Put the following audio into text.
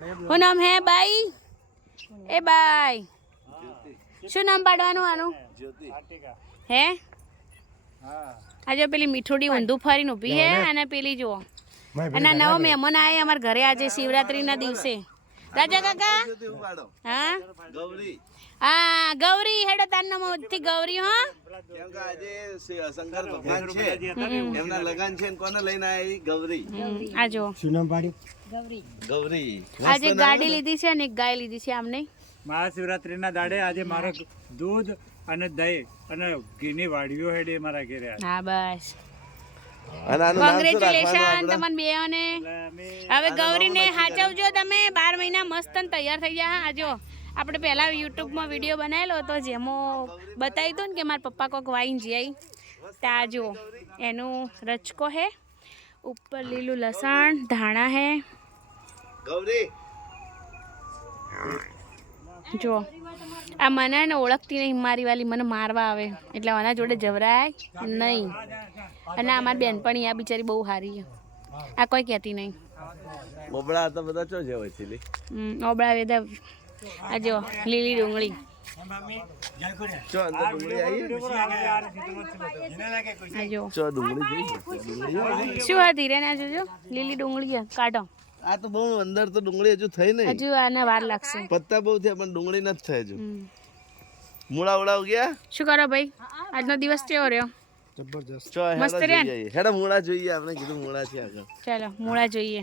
શું નામ હે બાઈ? એ બાઈ શું નામ પાડવાનું આનું? હે આજે પેલી મીઠોડી ઊંધું ફરીને ઊભી હે અને પેલી જુઓ અને નવો મહેમાન આયા અમારા ઘરે આજે શિવરાત્રીના દિવસે. રાજા કાકા હા હા ગૌરી હેડો તારના મોથી ગૌરી હો કેમ કે આજે શંકર ભગવાન છે એમના લગન છે કોને લઈને આવી? ગૌરી. આ જો શું નામ પાડ્યું? ગૌરી. આજે ગાડી લીધી છે અને એક ગાય લીધી છે આમને. મહાશિવરાત્રીના દાડે આજે મારે દૂધ અને દહીં અને ઘીની વાડીઓ હેડે મારા ઘરે. હા બસ અને આનું નામ શું કોંગ્રેચ્યુલેશન રાખવાનું તમને બેઓને. હવે ગૌરીને હાચવજો તમે 12 મહિના મસ્ત ને તૈયાર થઈ ગયા. આ જો આપણે પહેલા યુટ્યુબમાં વિડીયો બનાવેલો હતો જેમાં બતાવ્યું હતું ને કે મારા પપ્પા કોક વાઈન જઈ ત્યાં જો એનું રચકો હે ઉપર લીલું લસણ ધાણા હે. ગૌરી જો આ મને ને ઓળખતી નહીં મારી વાલી મને મારવા આવે એટલે આના જોડે જવરાય નહીં. અને અમારી બેનપણી આ બિચારી બહુ સારી છે આ કોઈ કહેતી નહીં. બોબડા તો બધા ચો છે હોય છે ઓબળા વેદા આ જો લીલી ડુંગળી ચો અંદર ડુંગળી આવી આ જો ચો ડુંગળી જોઈ શું હતી રે ના જોજો લીલી ડુંગળી કાઢો. આ તો બહુ અંદર તો ડુંગળી હજુ થઈ નહીં. હજુ આને વાર લાગશે. પત્તા બહુ થયા પણ ડુંગળી નથી થઈ હજુ. મૂળા ઉડાવ ગયા. શું કરો ભાઈ આજનો દિવસ કેવો રહ્યો? જબરજસ્ત. ચો મસ્ત હેડો રહ્યા ને? જોઈએ હેડો મૂળા જોઈએ આપણે કીધું મૂળા છે આગળ. ચાલો મૂળા જોઈએ.